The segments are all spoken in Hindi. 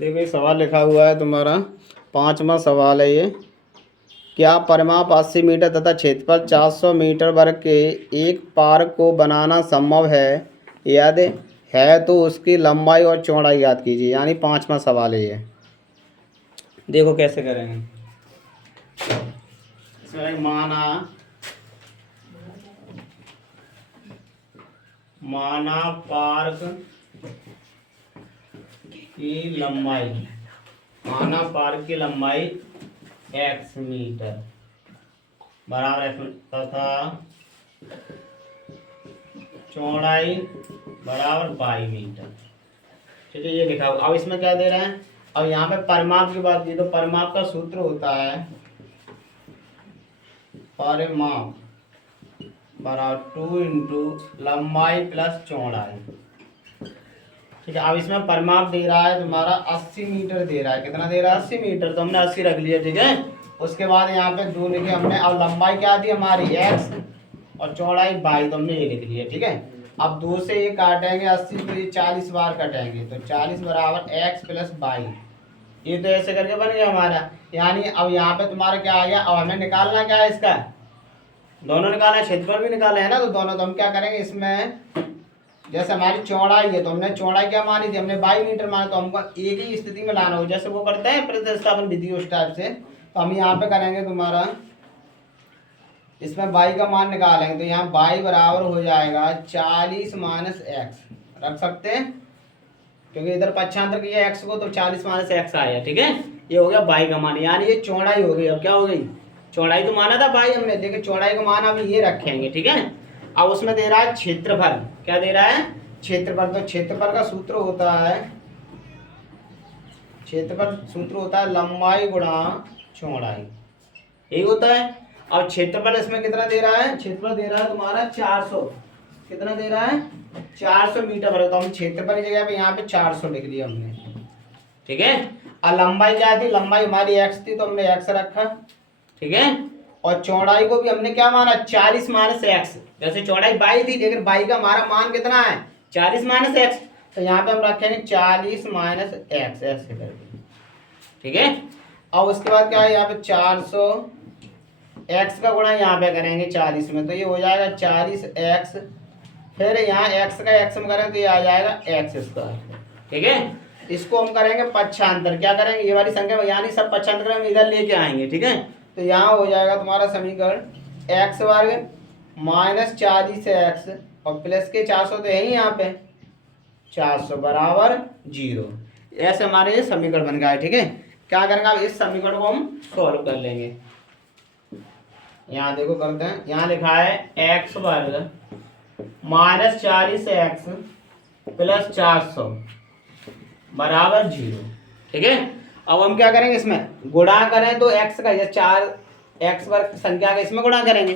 देखो ये सवाल लिखा हुआ है तुम्हारा 5वां सवाल है ये। क्या परिमाप 80 मीटर तथा क्षेत्रफल 400 मीटर वर्ग के एक पार्क को बनाना संभव है? यदि है तो उसकी लंबाई और चौड़ाई याद कीजिए। यानी 5वां सवाल है ये। देखो कैसे करेंगे। इसमें माना पार्क की लंबाई x मीटर बराबर x तथा चौड़ाई बराबर y मीटर। ठीक है, ये लिखा हुआ। अब इसमें क्या दे रहे हैं? अब यहाँ पे परिमाप की बात की तो परिमाप का सूत्र होता है परिमाप बराबर 2 इंटू लंबाई प्लस चौड़ाई। ठीक है, अब इसमें परिमाप दे रहा है तुम्हारा 80 मीटर दे रहा है। कितना दे रहा है? 80 मीटर। तो हमने 80 रख लिया। ठीक है, उसके बाद यहाँ पे 2 लिखे हमने। अब लंबाई क्या थी हमारी x और चौड़ाई y, तो हमने ये लिख लिया। ठीक है, अब 2 से ये काटेंगे 80 तो ये 40 बार कटेंगे तो 40 बराबर x प्लस y। ये तो ऐसे करके बन गया हमारा। यानी अब यहाँ पे तुम्हारा क्या आ गया? अब हमें निकालना क्या है इसका? दोनों निकालना है, क्षेत्रफल भी निकाले है ना, तो दोनों। तो हम क्या करेंगे इसमें, जैसे हमारी चौड़ाई है तो हमने चौड़ाई क्या मानी थी? हमने 22 मीटर माना। तो हमको एक ही स्थिति में लाना हो, जैसे वो करते हैं प्रतिस्थापन विधि उस टाइप से। तो हम यहाँ पे करेंगे तुम्हारा, इसमें y का मान निकालेंगे तो यहाँ y बराबर हो जाएगा 40 माइनस एक्स। रख सकते हैं क्योंकि इधर पक्षांतर किया x को, तो 40 माइनस एक्स आया। ठीक है, ये हो गया y का मान। यानी ये चौड़ाई हो गई। अब क्या हो गई? चौड़ाई तो माना था y हमने, देखिए चौड़ाई का मान अभी ये रखेंगे। ठीक है, अब उसमें दे रहा है क्षेत्रफल। क्या दे रहा है? क्षेत्रफल। तो क्षेत्रफल का सूत्र होता है लंबाई गुणा चौड़ाई। यही होता है। अब क्षेत्रफल इसमें कितना दे रहा है? क्षेत्रफल दे रहा है तुम्हारा 400। कितना दे रहा है? 400 मीटर वर्ग। तो हम क्षेत्रफल की जगह पे यहाँ पे 400 लिख लिया हमने। ठीक है, और लंबाई क्या थी? लंबाई हमारी x थी तो हमने x रखा। ठीक है, और चौड़ाई को भी हमने क्या माना? 40 माइनस एक्स। वैसे चौड़ाई 22 थी लेकिन 22 का हमारा मान कितना है? 40 माइनस एक्स। तो यहाँ पे हम रखेंगे 40 माइनस एक्स ऐसे करके। ठीक है, अब उसके बाद क्या है? यहाँ पे 400 एक्स का गुणा यहाँ पे करेंगे 40 में, तो ये हो जाएगा 40 एक्स। फिर यहाँ x का x में करें तो ये आ जाएगा एक्स स्क्वायर। ठीक है, इसको हम करेंगे पक्षांतर। क्या करेंगे? ये वाली संख्या यानी सब पक्षांतर करेंगे, इधर लेके आएंगे। ठीक है, तो यहाँ हो जाएगा तुम्हारा समीकरण x वर्ग माइनस 40 एक्स और प्लस के 400 तो है ही यहाँ पे 400 बराबर 0। ऐसे हमारे ये समीकरण बन गया है। ठीक है, क्या करेंगे? अब इस समीकरण को हम सॉल्व कर लेंगे। यहाँ देखो करते हैं। यहाँ लिखा है x वर्ग माइनस 40 एक्स प्लस 400 बराबर 0। ठीक है, अब हम क्या करेंगे? इसमें गुणा करें तो x का, ये 4 x वर्ग संख्या का इसमें गुणा करेंगे।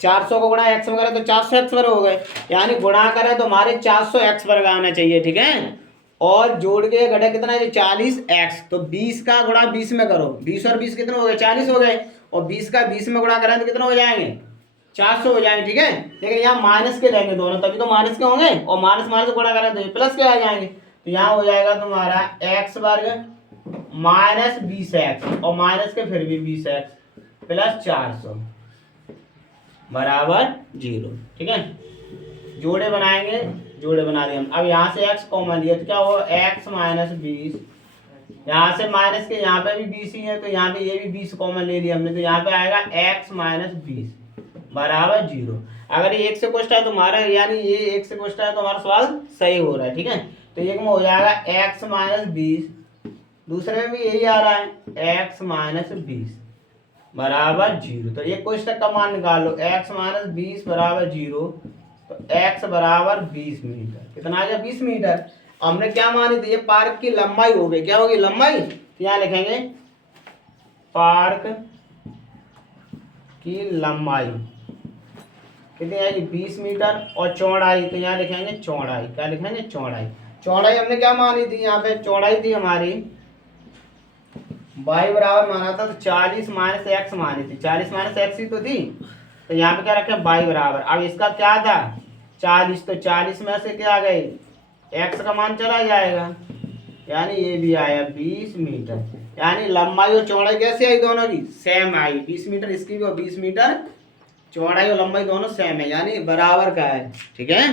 400 को गुणा x में करें तो 400 x वर्ग हो गए। यानी गुणा करें तो हमारे 400 x वर्ग आना चाहिए। ठीक है, और जोड़ के घटा कितना है? 40 x। तो 20 का गुणा 20 में करो, 20 और 20 कितने हो गए? 40 हो गए। और 20 का 20 में गुणा करें तो कितना हो जाएंगे? 400 हो जाएंगे। ठीक है, लेकिन यहाँ माइनस के लेंगे दोनों, तभी तो माइनस के होंगे। और माइनस माइनस गुणा करें तो ये प्लस के आ जाएंगे। तो यहाँ हो जाएगा तुम्हारा x वर्ग माइनस 20 एक्स और माइनस के फिर भी 20 एक्स प्लस 400 बराबर 0। ठीक है, जोड़े बनाएंगे, जोड़े बना दिए हम। अब यहाँ से x कॉमन लिया तो क्या हो? x minus 20। यहाँ से माइनस के यहाँ पे भी 20 ही है तो यहाँ पे ये भी 20 कॉमन ले लिया हमने, तो यहाँ पे आएगा x माइनस 20 बराबर 0। अगर ये 1 से क्वेश्चन है तो हमारा, यानी ये 1 से क्वेश्चन है तो हमारा सवाल सही हो रहा है। ठीक है, तो एक में हो जाएगा x माइनस 20, दूसरे में भी यही आ रहा है x माइनस 20 बराबर 0। तो एक क्वेश्चन का मान निकाल लो, x माइनस 20 बराबर 0। तो x बराबर 20 मीटर। कितना आ गया? 20 मीटर। हमने क्या मानी थी? ये पार्क की लंबाई हो गई। क्या होगी? लंबाई। तो यहाँ लिखेंगे पार्क की लंबाई कितनी आएगी? 20 मीटर। और चौड़ाई तो यहाँ लिखेंगे चौड़ाई। क्या लिखेंगे? चौड़ाई। चौड़ाई हमने क्या मानी थी? यहाँ पे चौड़ाई थी हमारी y बराबर माना था तो 40 माइनस एक्स मानी थी। 40 माइनस एक्स ही तो थी, तो यहाँ पे क्या रखे? y बराबर। अब इसका क्या था? 40, तो 40 में से क्या आ गई? x का मान चला जाएगा। यानी ये भी आया 20 मीटर। यानी लंबाई और चौड़ाई कैसे आई दोनों की? सेम आई। 20 मीटर इसकी भी और 20 मीटर चौड़ाई और लंबाई दोनों सेम है, यानी बराबर का है। ठीक है,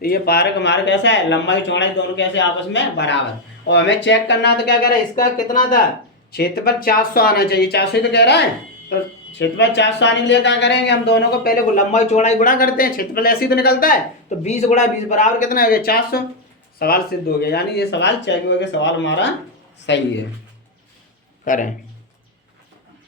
तो ये पारक हमारा कैसा है, लंबाई चौड़ाई दोनों कैसे आपस में बराबर। और हमें चेक करना तो क्या कह रहा है, इसका कितना था क्षेत्रफल 400 आना चाहिए, 400 तो कह रहा है। तो क्षेत्रफल 400 आने के लिए क्या करेंगे, हम दोनों को पहले लंबाई चौड़ाई गुणा करते हैं, क्षेत्रफल ऐसे ही तो निकलता है। तो 20 गुणा 20 बराबर कितना हो गया, 400। सवाल सिद्ध हो गया, यानी ये सवाल चेक हो गया, सवाल हमारा सही है। करें।